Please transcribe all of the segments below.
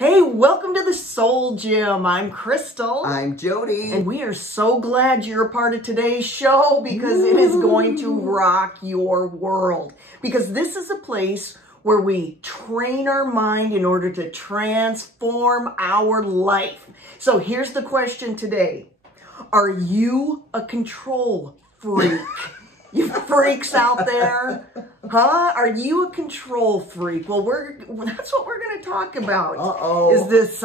Hey, welcome to the Soul Gym. I'm Crystal. I'm Jody. And we are so glad you're a part of today's show because it is going to rock your world. Because this is a place where we train our mind in order to transform our life. So here's the question today. Are you a control freak? You freaks out there, huh? Are you a control freak? Well, that's what we're going to talk about. Uh-oh. Is this,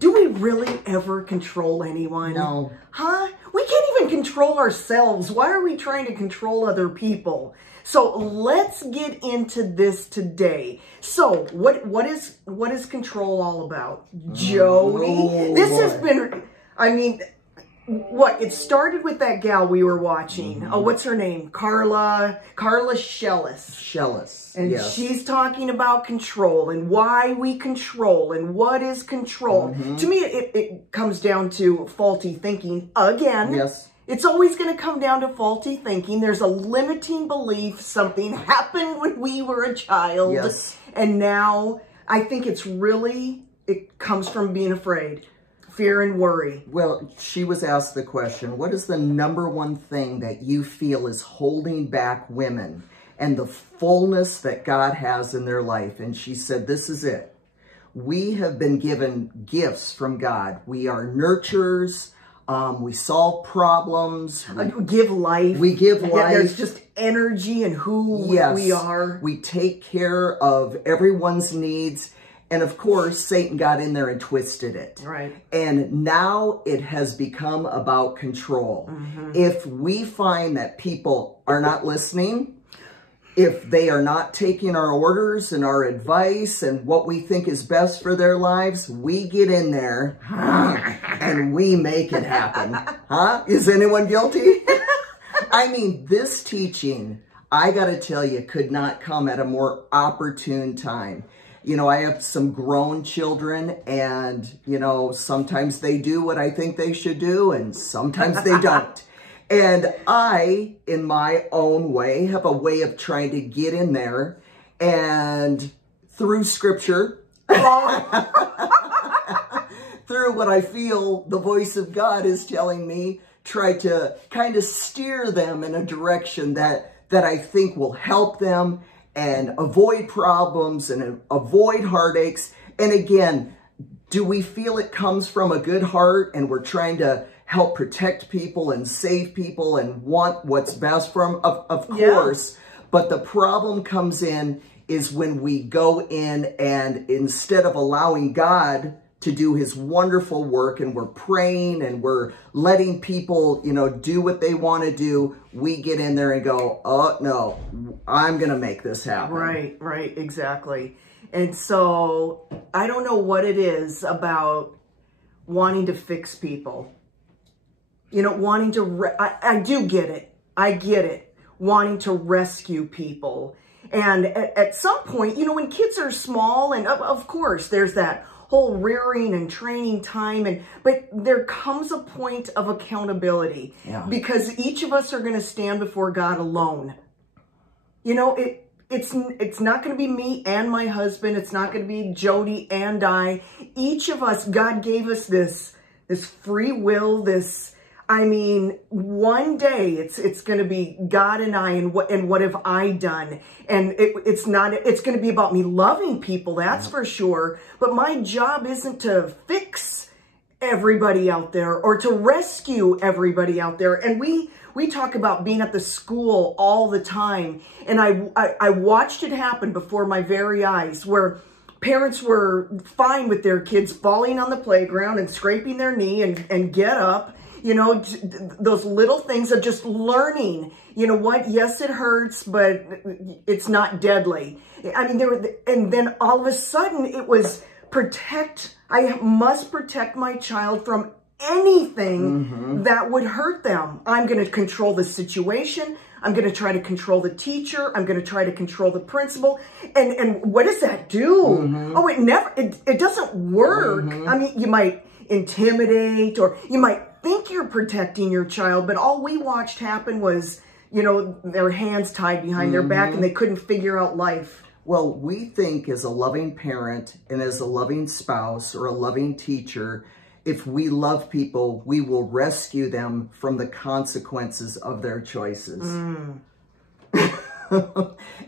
do we really ever control anyone? No. Huh? We can't even control ourselves. Why are we trying to control other people? So let's get into this today. So what is control all about? Jody? Oh, this has been, it started with that gal we were watching. Oh, what's her name? Carla Shellis. And yes. she's talking about control and why we control and what is control. To me, it comes down to faulty thinking again. Yes. It's always going to come down to faulty thinking. There's a limiting belief. Something happened when we were a child. Yes. And now I think it comes from being afraid. Fear and worry. Well, she was asked the question, what is the number one thing that you feel is holding back women and the fullness that God has in their life? And she said, this is it. We have been given gifts from God. We are nurturers. We solve problems. We give life. We give life. There's just energy in who we are. We take care of everyone's needs. And of course, Satan got in there and twisted it. Right. And now it has become about control. If we find that people are not listening, if they are not taking our orders and our advice and what we think is best for their lives, we get in there and we make it happen. Huh? Is anyone guilty? I mean, this teaching, I got to tell you, could not come at a more opportune time. You know, I have some grown children and, you know, sometimes they do what I think they should do and sometimes they don't. And I, in my own way, have a way of trying to get in there and through scripture, through what I feel the voice of God is telling me, try to kind of steer them in a direction that I think will help them and avoid problems and avoid heartaches. And again, do we feel it comes from a good heart and we're trying to help protect people and save people and want what's best for them? Of course. But the problem comes in is when we go in and instead of allowing God to do his wonderful work and we're praying and we're letting people, you know, do what they want to do, we get in there and go, oh, no, I'm going to make this happen. Right, exactly. And so I don't know what it is about wanting to fix people. You know, wanting to, I do get it. I get it. Wanting to rescue people. And at some point, you know, when kids are small, and of course, there's that whole rearing and training time, but there comes a point of accountability because each of us are going to stand before God alone. You know, it's not going to be me and my husband. It's not going to be Jody and I. Each of us, God gave us this free will, one day it's going to be God and I and what have I done? And it's going to be about me loving people, that's for sure. But my job isn't to fix everybody out there or to rescue everybody out there. And we talk about being at the school all the time. And I watched it happen before my very eyes where parents were fine with their kids falling on the playground and scraping their knee and get up. You know, those little things of just learning, you know what? Yes, it hurts, but it's not deadly. I mean, and then all of a sudden it was I must protect my child from anything that would hurt them. I'm going to control the situation. I'm going to try to control the teacher. I'm going to try to control the principal. And what does that do? Oh, it doesn't work. I mean, you might intimidate or you might think you're protecting your child, but all we watched happen was, you know, their hands tied behind their back and they couldn't figure out life. Well, we think as a loving parent and as a loving spouse or a loving teacher, if we love people, we will rescue them from the consequences of their choices.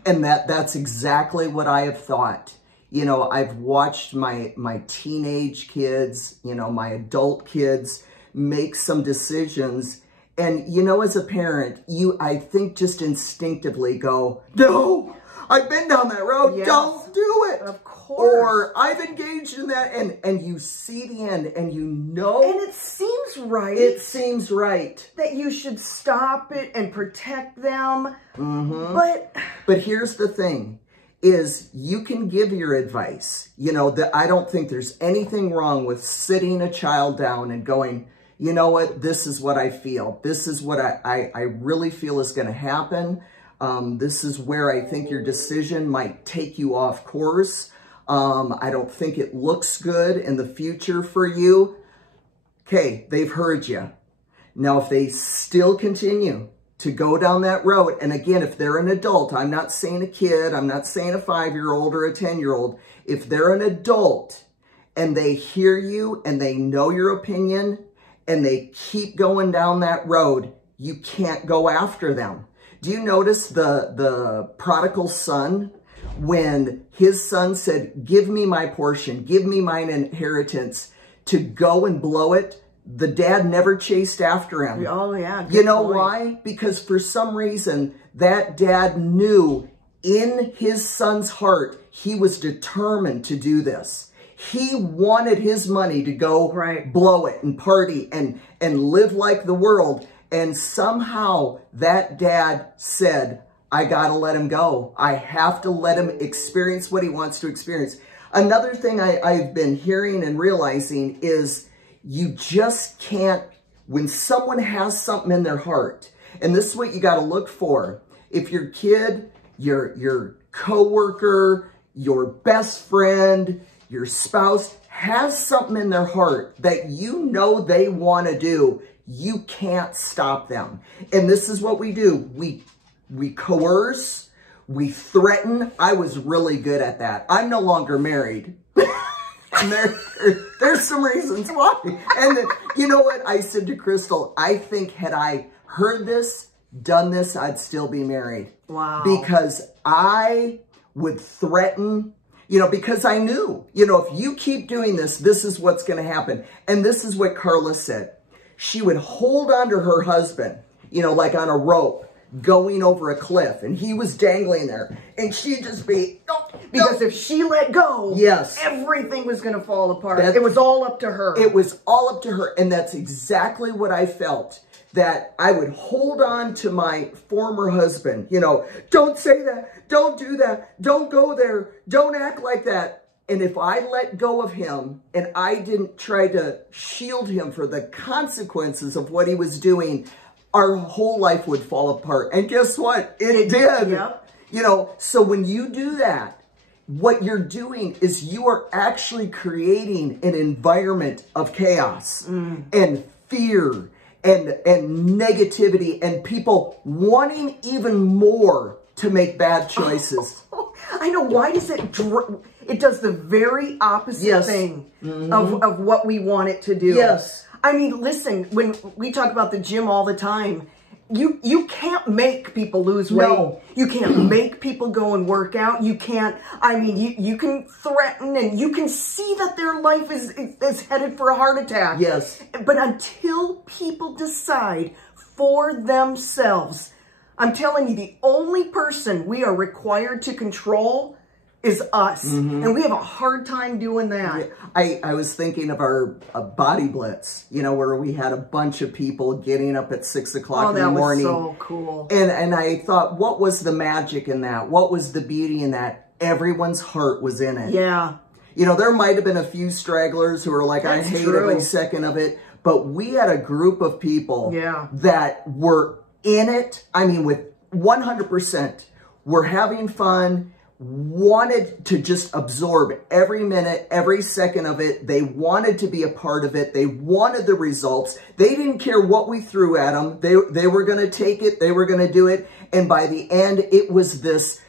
And that's exactly what I have thought. You know, I've watched my teenage kids, you know, my adult kids make some decisions. And, you know, as a parent, I think just instinctively go, no, I've been down that road. Yes. Don't do it. Of course. Or I've engaged in that. And you see the end and you know. And it seems right. It seems right. That you should stop it and protect them. But here's the thing. Is you can give your advice. You know, that I don't think there's anything wrong with sitting a child down and going, you know what, this is what I feel. This is what I really feel is going to happen. This is where I think your decision might take you off course. I don't think it looks good in the future for you. Okay, they've heard you. Now, if they still continue to go down that road, and again, if they're an adult, I'm not saying a kid, I'm not saying a 5-year-old or a 10-year-old. If they're an adult and they hear you and they know your opinion and they keep going down that road, you can't go after them. Do you notice the prodigal son, when his son said, give me my portion, give me mine inheritance, to go and blow it? The dad never chased after him. Oh, yeah. You know why? Because for some reason, that dad knew in his son's heart, he was determined to do this. He wanted his money to go blow it and party and live like the world. And somehow that dad said, I got to let him go. I have to let him experience what he wants to experience. Another thing I've been hearing and realizing is, you just can't, when someone has something in their heart, and this is what you got to look for. If your kid, your coworker, your best friend, your spouse has something in their heart that you know they want to do, you can't stop them. And this is what we do. We coerce, we threaten. I was really good at that. I'm no longer married. And there's some reasons why. And then, you know what? I said to Crystal, I think had I heard this, done this, I'd still be married. Wow. Because I would threaten, you know, because I knew, you know, if you keep doing this, this is what's going to happen. And this is what Carla said. She would hold on to her husband, you know, like on a rope, going over a cliff, and he was dangling there, and she'd just be, because if she let go, yes, everything was going to fall apart. It was all up to her. It was all up to her, and that's exactly what I felt, that I would hold on to my former husband, you know, don't say that, don't do that, don't go there, don't act like that. And if I let go of him and I didn't try to shield him for the consequences of what he was doing, our whole life would fall apart. And guess what? It did. Yep. You know, so when you do that, what you're doing is you are actually creating an environment of chaos and fear and negativity and people wanting even more to make bad choices. I know. Why does it does the very opposite thing of what we want it to do. Yes. I mean, listen, when we talk about the gym all the time, you can't make people lose weight. No. You can't make people go and work out. You can't, I mean, you can threaten and you can see that their life is headed for a heart attack. Yes. But until people decide for themselves, I'm telling you, the only person we are required to control is us. And we have a hard time doing that. I was thinking of our Body Blitz, you know, where we had a bunch of people getting up at 6 o'clock in the morning. Oh, that was so cool. And I thought, what was the magic in that? What was the beauty in that? Everyone's heart was in it. Yeah. You know, there might have been a few stragglers who were like, I hate every second of it. But we had a group of people that were in it. I mean, with 100%, were having fun, wanted to just absorb every minute, every second of it. They wanted to be a part of it. They wanted the results. They didn't care what we threw at them. They were going to take it. They were going to do it. And by the end, it was this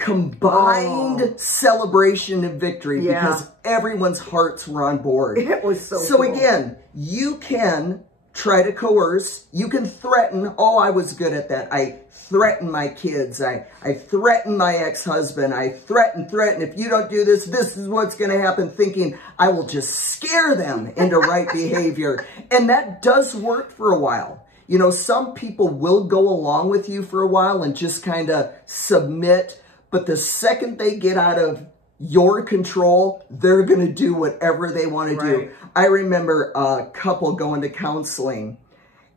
combined celebration and victory because everyone's hearts were on board. It was so cool. Again, you can try to coerce, you can threaten. Oh, I was good at that. I threaten my kids. I threaten my ex-husband. I threaten. If you don't do this, this is what's going to happen, thinking I will just scare them into right behavior. And that does work for a while. You know, some people will go along with you for a while and just kind of submit. But the second they get out of your control, they're going to do whatever they want to do. I remember a couple going to counseling,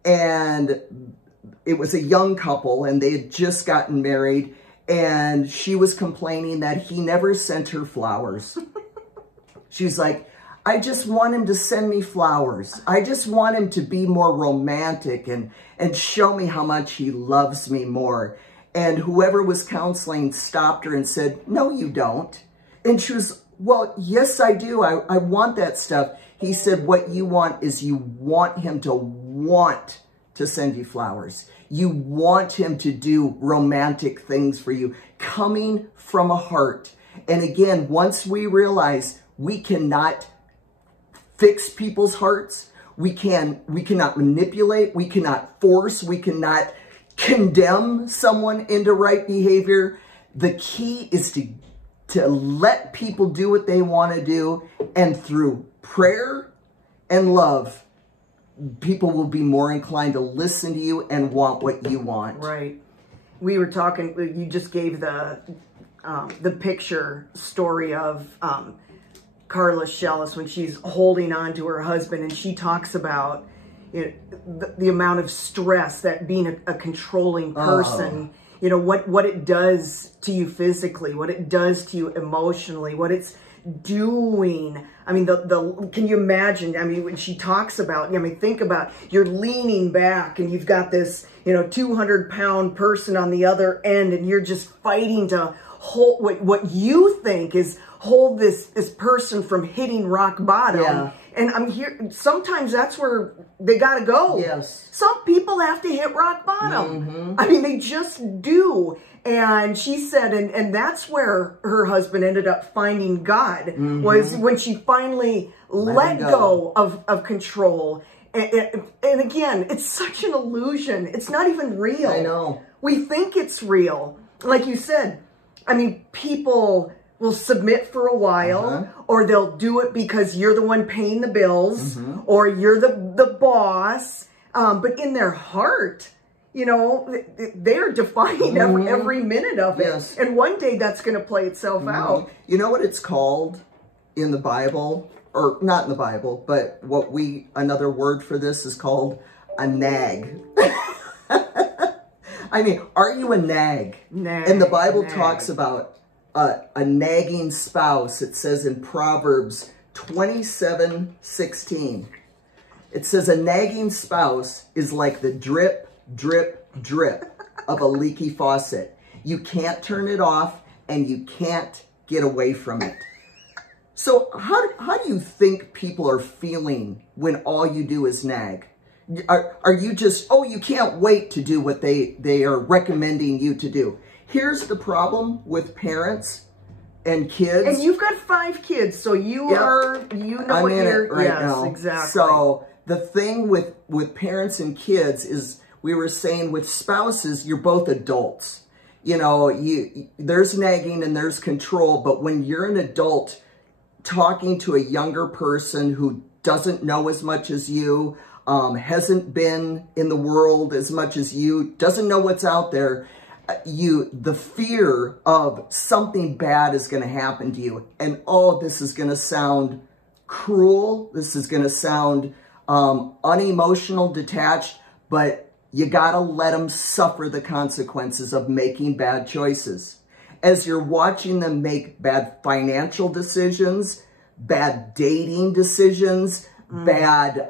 and it was a young couple, and they had just gotten married, and she was complaining that he never sent her flowers. She's like, I just want him to send me flowers. I just want him to be more romantic and show me how much he loves me more. And whoever was counseling stopped her and said, no, you don't. And she was, well, yes, I do. I want that stuff. He said, what you want is you want him to want to send you flowers. You want him to do romantic things for you, coming from a heart. And again, once we realize we cannot fix people's hearts, we cannot manipulate, we cannot force, we cannot condemn someone into right behavior. The key is to let people do what they want to do, and through prayer and love, people will be more inclined to listen to you and want what you want. Right. We were talking, you just gave the picture story of Carla Shellis when she's holding on to her husband, and she talks about the amount of stress that being a controlling person, you know, what it does to you physically, what it does to you emotionally, what it's doing. I mean, can you imagine? I mean, when she talks about, I mean, think about, you're leaning back and you've got this, you know, 200-pound person on the other end, and you're just fighting to hold what you think is hold this person from hitting rock bottom. Yeah. And I'm here, sometimes that's where they gotta go. Yes. Some people have to hit rock bottom. Mm-hmm. I mean, they just do. And she said, and that's where her husband ended up finding God, mm-hmm. was when she finally let go of control. And again, it's such an illusion. It's not even real. I know. We think it's real. Like you said, I mean, people will submit for a while, or they'll do it because you're the one paying the bills, or you're the boss. But in their heart, you know, they're defying every minute of it. Yes. And one day that's going to play itself out. You know what it's called in the Bible? Or not in the Bible, but another word for this is called a nag. I mean, are you a nag? Nag. And the Bible talks about a nagging spouse. It says in Proverbs 27:16. It says a nagging spouse is like the drip, drip, drip of a leaky faucet. You can't turn it off, and you can't get away from it. So how do you think people are feeling when all you do is nag? Are you just, oh, you can't wait to do what they are recommending you to do? Here's the problem with parents and kids. And you've got 5 kids, so you know I'm what in you're, it right yes, now. exactly. So the thing with parents and kids is, we were saying with spouses, you're both adults. You know, there's nagging and there's control, but when you're an adult talking to a younger person who doesn't know as much as you, hasn't been in the world as much as you, doesn't know what's out there, the fear of something bad is going to happen to you. And oh, this is going to sound cruel. This is going to sound unemotional, detached, but you got to let them suffer the consequences of making bad choices. As you're watching them make bad financial decisions, bad dating decisions, bad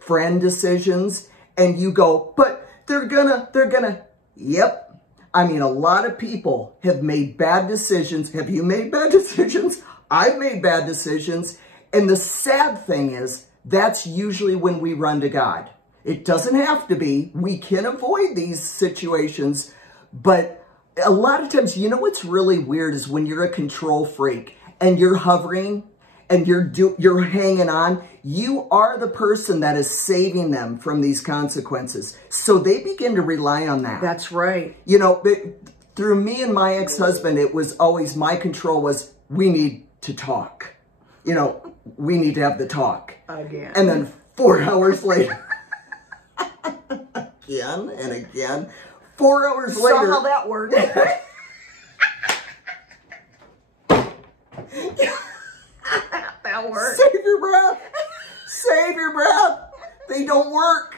friend decisions, and you go, but they're gonna, yep. I mean, a lot of people have made bad decisions. Have you made bad decisions? I've made bad decisions. And the sad thing is, that's usually when we run to God. It doesn't have to be. We can avoid these situations, but a lot of times, you know what's really weird is when you're a control freak and you're hovering and you're hanging on, you are the person that is saving them from these consequences. So they begin to rely on that. That's right. You know, through me and my ex-husband, it was always, my control was, we need to talk. You know, we need to have the talk. Again. And then 4 hours later, again and again, 4 hours later. Saw how that worked. That worked. Save your breath. Save your breath. They don't work.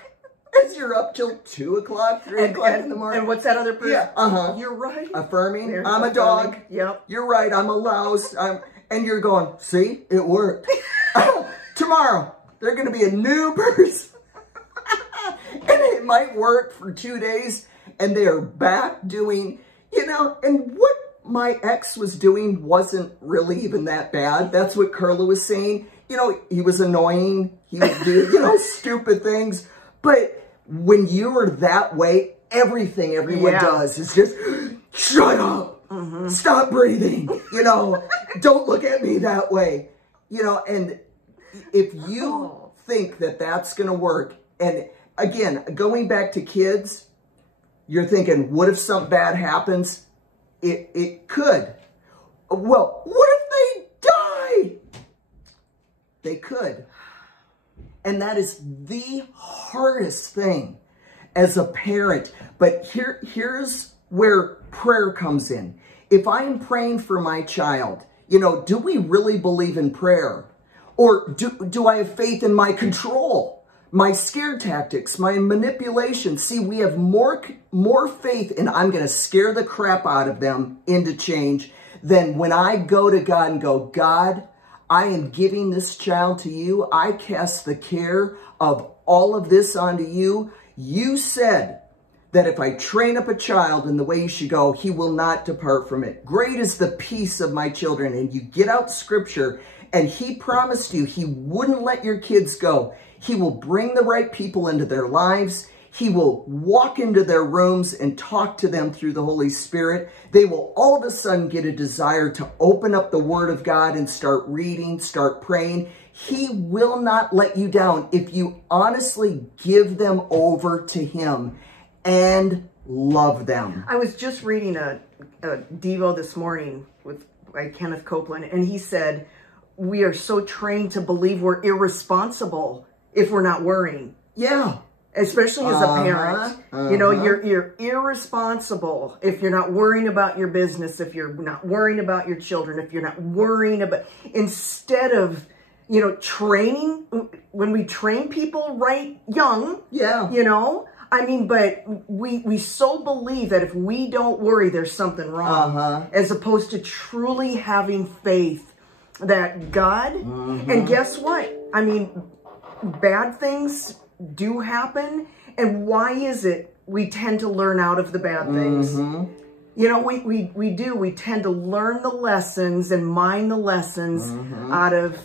As you're up till 2 o'clock, 3 o'clock in the morning. And what's that other person? Yeah, You're right. Affirming. There's I'm a affirming. dog. Yep. You're right. I'm a louse. And you're going, see, it worked. Tomorrow, they're going to be a new person. And it might work for 2 days. And they are back doing, you know, and what my ex was doing wasn't really even that bad. That's what Carla was saying. You know, he was annoying. He would do, you know, stupid things. But when you are that way, everything everyone does is just, shut up. Stop breathing. You know, don't look at me that way. You know, and if you think that that's going to work, and again, going back to kids, you're thinking, what if something bad happens? It could. Well, what if they die? They could. And that is the hardest thing as a parent. But here's where prayer comes in. If I am praying for my child, you know, do we really believe in prayer? Or do I have faith in my control? My scare tactics, my manipulation. See, we have more faith in I'm going to scare the crap out of them into change than when I go to God and go, God, I am giving this child to you. I cast the care of all of this onto you. You said that if I train up a child in the way you should go, he will not depart from it. Great is the peace of my children. And you get out scripture, and he promised you he wouldn't let your kids go. He will bring the right people into their lives. He will walk into their rooms and talk to them through the Holy Spirit. They will all of a sudden get a desire to open up the Word of God and start reading, start praying. He will not let you down if you honestly give them over to him and love them. I was just reading a Devo this morning by Kenneth Copeland, and he said, we are so trained to believe we're irresponsible if we're not worrying. Yeah. Especially as a parent. You know, you're irresponsible if you're not worrying about your business, if you're not worrying about your children, if you're not worrying about, instead of, you know, training, when we train people right young, you know, I mean, but we so believe that if we don't worry, there's something wrong, as opposed to truly having faith that God, and guess what? I mean, bad things do happen, and why is it we tend to learn out of the bad things? You know, we tend to learn the lessons and mine the lessons out of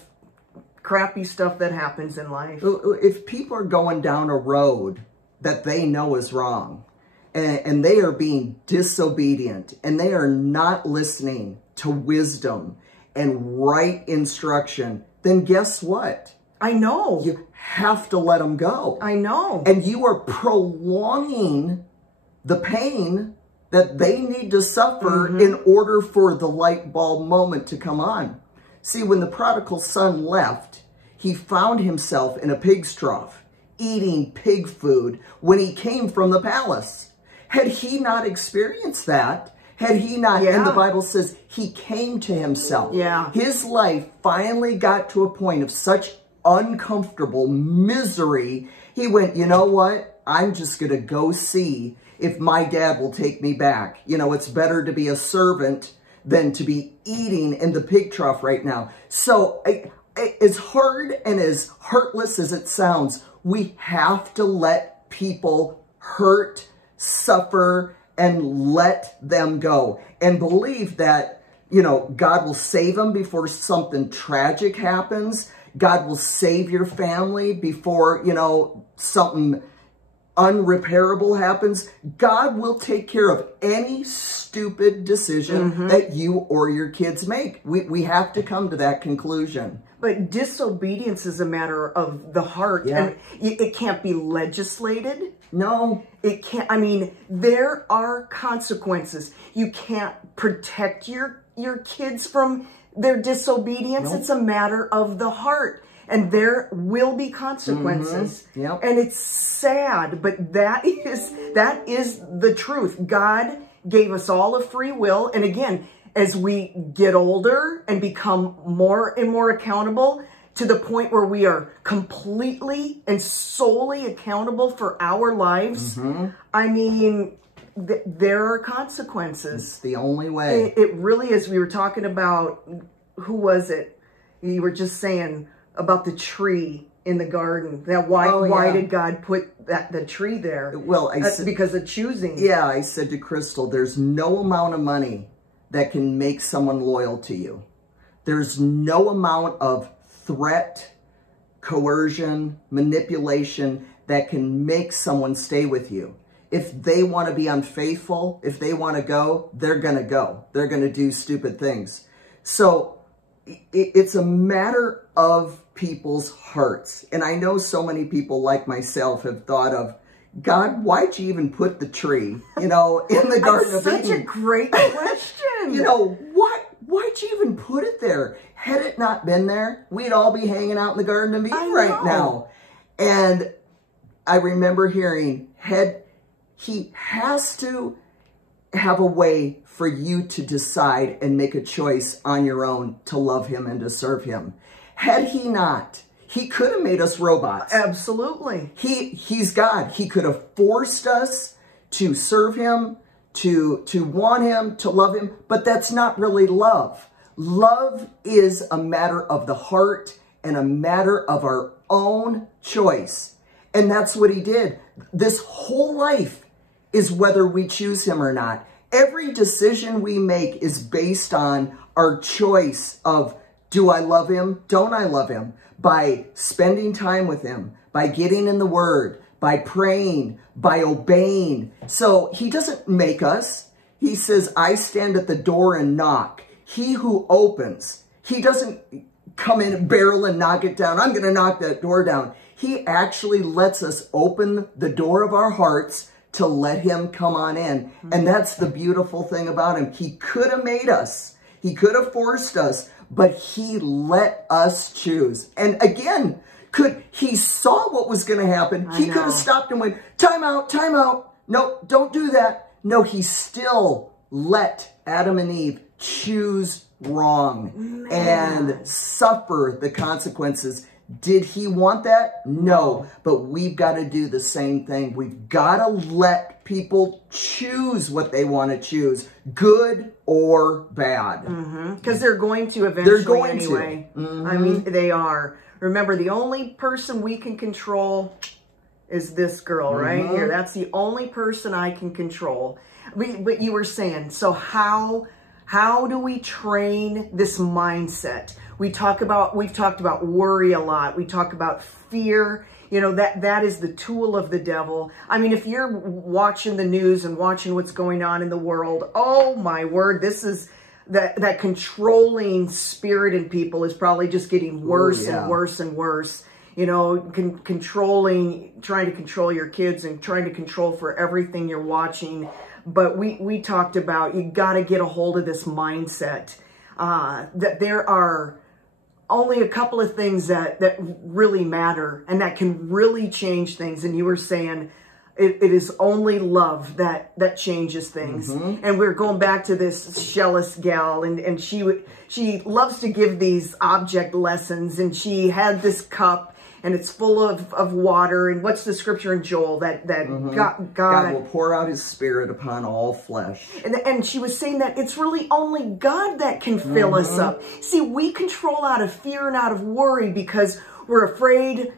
crappy stuff that happens in life. If people are going down a road that they know is wrong, and they are being disobedient, and they are not listening to wisdom and right instruction, then guess what? I know. You have to let them go. I know. And you are prolonging the pain that they need to suffer in order for the light bulb moment to come on. See, when the prodigal son left, he found himself in a pig's trough, eating pig food when he came from the palace. Had he not experienced that, had he not, and the Bible says he came to himself. His life finally got to a point of such uncomfortable misery, he went, you know what? I'm just going to go see if my dad will take me back. You know, it's better to be a servant than to be eating in the pig trough right now. So as hard and as heartless as it sounds, we have to let people hurt, suffer, and let them go. And believe that, you know, God will save them before something tragic happens. God will save your family before, you know, something unrepairable happens, God will take care of any stupid decision that you or your kids make. We have to come to that conclusion. But disobedience is a matter of the heart. Yeah. And it can't be legislated. No. It can't. I mean, there are consequences. You can't protect your kids from their disobedience. It's a matter of the heart. And there will be consequences. Yep. And it's sad, but that is the truth. God gave us all a free will. And again, as we get older and become more and more accountable to the point where we are completely and solely accountable for our lives, I mean, there are consequences. It's the only way. It really is. We were talking about, who was it? You were just saying about the tree in the garden. Now, why did God put the tree there? Well, That's because of choosing. Yeah, I said to Crystal, there's no amount of money that can make someone loyal to you. There's no amount of threat, coercion, manipulation that can make someone stay with you. If they want to be unfaithful, if they want to go, they're going to go. They're going to do stupid things. So it's a matter of people's hearts. And I know so many people like myself have thought of, God, why'd you even put the tree, in the Garden of Eden? Such a great question. Why'd you even put it there? Had it not been there, we'd all be hanging out in the Garden of Eden right now. And I remember hearing, he has to have a way for you to decide and make a choice on your own to love him and to serve him. Had he not, he could have made us robots. Absolutely. He's God. He could have forced us to serve him, to want him, to love him, but that's not really love. Love is a matter of the heart and a matter of our own choice. And that's what he did. This whole life is whether we choose him or not. Every decision we make is based on our choice of, do I love him? Don't I love him? By spending time with him, by getting in the word, by praying, by obeying. So he doesn't make us. He says, I stand at the door and knock. He who opens, he doesn't come in, barrel and knock it down. I'm going to knock that door down. He actually lets us open the door of our hearts to let him come on in. And that's the beautiful thing about him. He could have made us. He could have forced us, but he let us choose. And again, he saw what was going to happen. He could have stopped and went, time out, time out. No, don't do that. No, he still let Adam and Eve choose wrong and suffer the consequences. Did he want that? No, but we've got to do the same thing. We've got to let people choose what they want to choose, good or bad. Because they're going to eventually anyway. I mean, they are. Remember, the only person we can control is this girl right here. That's the only person I can control. But you were saying, so how do we train this mindset? We've talked about worry a lot. We talk about fear. That is the tool of the devil. I mean, if you're watching the news and watching what's going on in the world, oh my word, this is that controlling spirit in people is probably just getting worse and worse and worse. Trying to control your kids and trying to control for everything you're watching. But we talked about, you got to get a hold of this mindset, that there are only a couple of things that really matter and that can really change things. And you were saying it is only love that changes things. And we're going back to this Shellis gal, and she loves to give these object lessons, and she had this cup and it's full of water. And what's the scripture in Joel that God will pour out his spirit upon all flesh. And she was saying that it's really only God that can fill us up. See, we control out of fear and out of worry because we're afraid,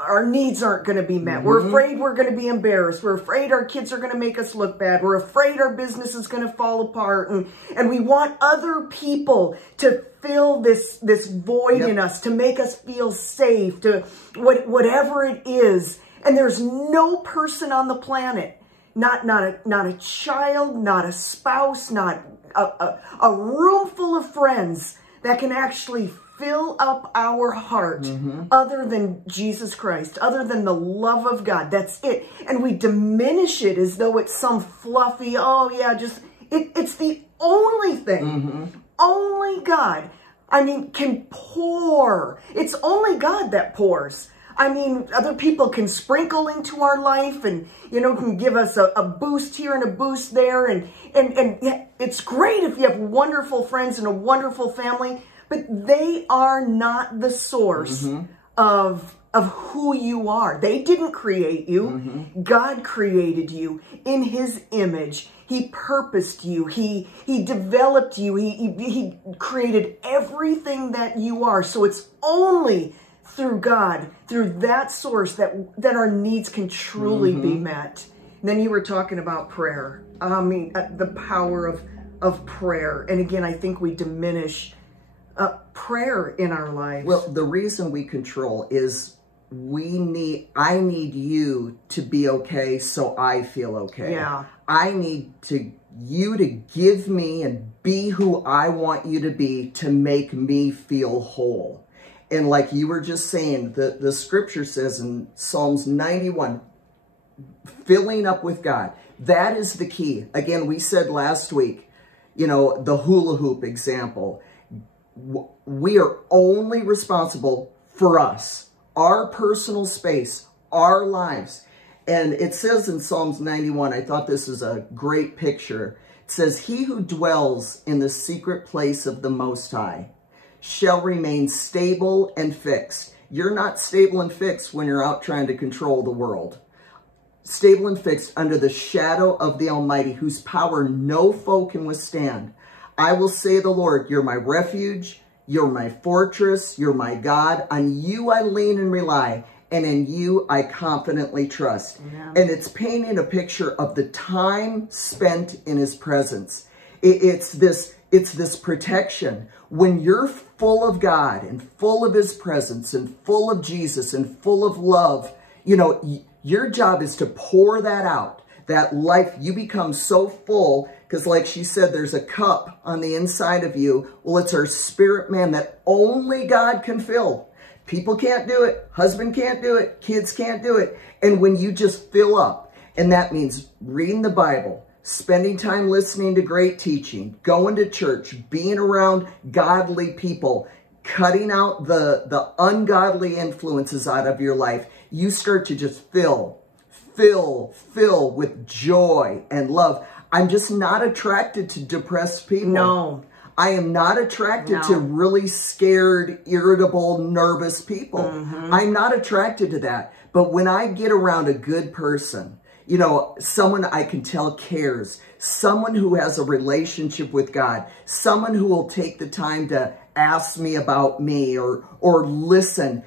our needs aren't going to be met. We're afraid we're going to be embarrassed. We're afraid our kids are going to make us look bad. We're afraid our business is going to fall apart. And we want other people to fill this void in us, to make us feel safe, to whatever it is. And there's no person on the planet, not a child, not a spouse, not a room full of friends that can actually fill up our heart other than Jesus Christ, other than the love of God. That's it. And we diminish it as though it's some fluffy, oh yeah, just, it's the only thing. Only God, I mean, can pour. It's only God that pours. I mean, other people can sprinkle into our life and, you know, can give us a boost here and a boost there. And it's great if you have wonderful friends and a wonderful family, but they are not the source of who you are. They didn't create you. God created you in his image. He purposed you. He developed you. He created everything that you are. So it's only through God, through that source, that our needs can truly be met. And then you were talking about prayer. I mean, the power of prayer. And again, I think we diminish prayer in our lives. Well, the reason we control is I need you to be okay so I feel okay. Yeah. I need you to give me and be who I want you to be to make me feel whole. And like you were just saying, the scripture says in Psalms 91, filling up with God. That is the key. Again, we said last week, you know, the hula hoop example. We are only responsible for us, our personal space, our lives. And it says in Psalms 91, I thought this is a great picture. It says, he who dwells in the secret place of the Most High shall remain stable and fixed. You're not stable and fixed when you're out trying to control the world. Stable and fixed under the shadow of the Almighty, whose power no foe can withstand. I will say to the Lord, you're my refuge, you're my fortress, you're my God. On you I lean and rely, and in you I confidently trust. Yeah. And it's painting a picture of the time spent in his presence. It's this protection. When you're full of God and full of his presence and full of Jesus and full of love, you know, your job is to pour that out. That life, you become so full, because like she said, there's a cup on the inside of you. Well, it's our spirit man that only God can fill. People can't do it. Husband can't do it. Kids can't do it. And when you just fill up, and that means reading the Bible, spending time listening to great teaching, going to church, being around godly people, cutting out the ungodly influences out of your life, you start to just fill with joy and love. I'm just not attracted to depressed people. No. I am not attracted to really scared, irritable, nervous people. I'm not attracted to that. But when I get around a good person, you know, someone I can tell cares, someone who has a relationship with God, someone who will take the time to ask me about me or listen,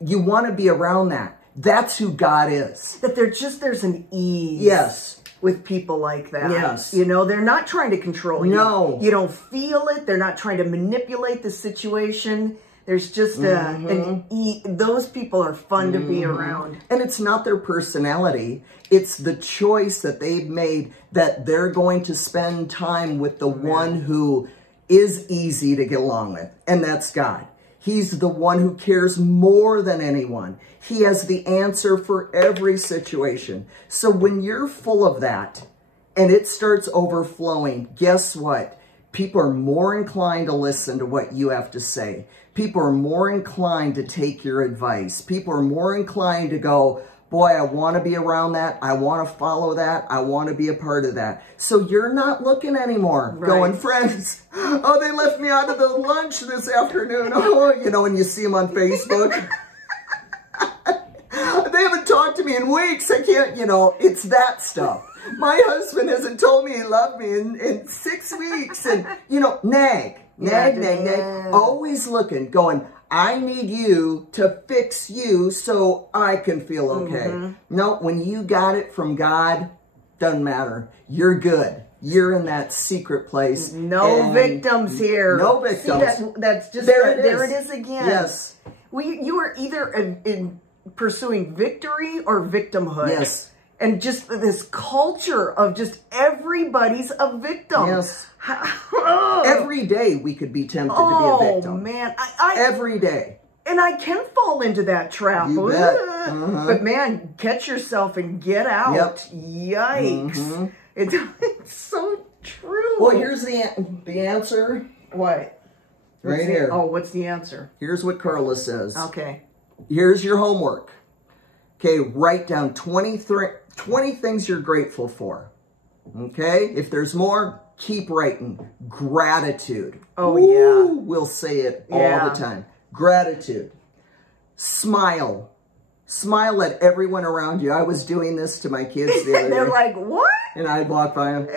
you want to be around that. That's who God is. That there's an ease. Yes. With people like that. Yes. You know, they're not trying to control you. No. You don't feel it. They're not trying to manipulate the situation. There's just those people are fun to be around. And it's not their personality. It's the choice that they've made that they're going to spend time with the one who is easy to get along with. And that's God. He's the one who cares more than anyone. He has the answer for every situation. So when you're full of that and it starts overflowing, guess what? People are more inclined to listen to what you have to say. People are more inclined to take your advice. People are more inclined to go, boy, I want to be around that. I want to follow that. I want to be a part of that. So you're not looking anymore, going, friends, oh, they left me out of the lunch this afternoon. Oh, you know, and you see them on Facebook. They haven't talked to me in weeks. I can't, you know, it's that stuff. My husband hasn't told me he loved me in 6 weeks. And, you know, nag. Always looking, going, I need you to fix you so I can feel okay. No, when you got it from God, doesn't matter. You're good. You're in that secret place. No victims here. No victims. See, that's just, there it is again. Yes. You are either pursuing victory or victimhood. Yes. And just this culture of just everybody's a victim. Yes. Every day we could be tempted to be a victim. Oh, man. Every day. And I can fall into that trap. You bet. But man, catch yourself and get out. Yep. Yikes. It's so true. Well, here's the answer. What? Right here. Oh, what's the answer? Here's what Carla says. Okay. Here's your homework. Okay, write down 20 things you're grateful for. Okay? If there's more, keep writing. Gratitude. Oh, Ooh, yeah. We'll say it all the time. Gratitude. Smile. Smile at everyone around you. I was doing this to my kids the other day. They're like, what? And I'd walk by them.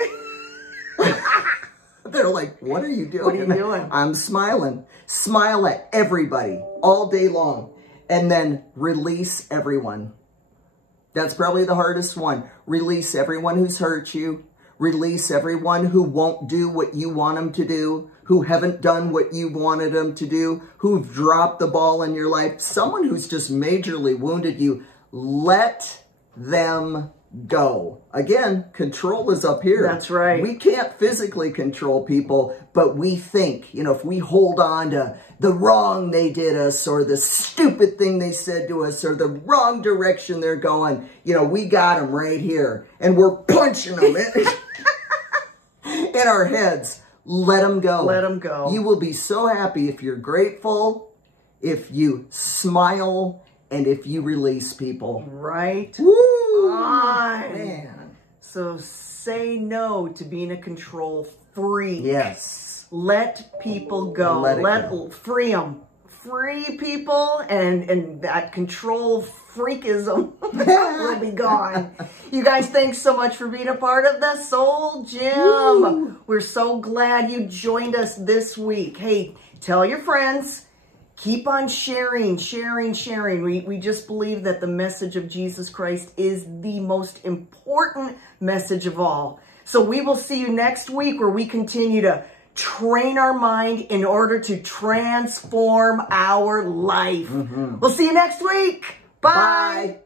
They're like, what are you doing? What are you doing? I'm smiling. Smile at everybody all day long. And then release everyone. That's probably the hardest one. Release everyone who's hurt you. Release everyone who won't do what you want them to do, who haven't done what you wanted them to do, who've dropped the ball in your life. Someone who's just majorly wounded you. Let them go. Again, control is up here. That's right. We can't physically control people, but we think, if we hold on to the wrong they did us or the stupid thing they said to us or the wrong direction they're going, we got them right here and we're punching them in our heads. Let them go. Let them go. You will be so happy if you're grateful, if you smile, and if you release people. Right. Woo! Man. So say no to being a control freak. Yes. Let people go. Go. Free them. Free people, and that control freakism will be gone. You guys, thanks so much for being a part of the Soul Gym. Woo! We're so glad you joined us this week. Hey, tell your friends. Keep on sharing. We just believe that the message of Jesus Christ is the most important message of all. So we will see you next week where we continue to train our mind in order to transform our life. We'll see you next week. Bye.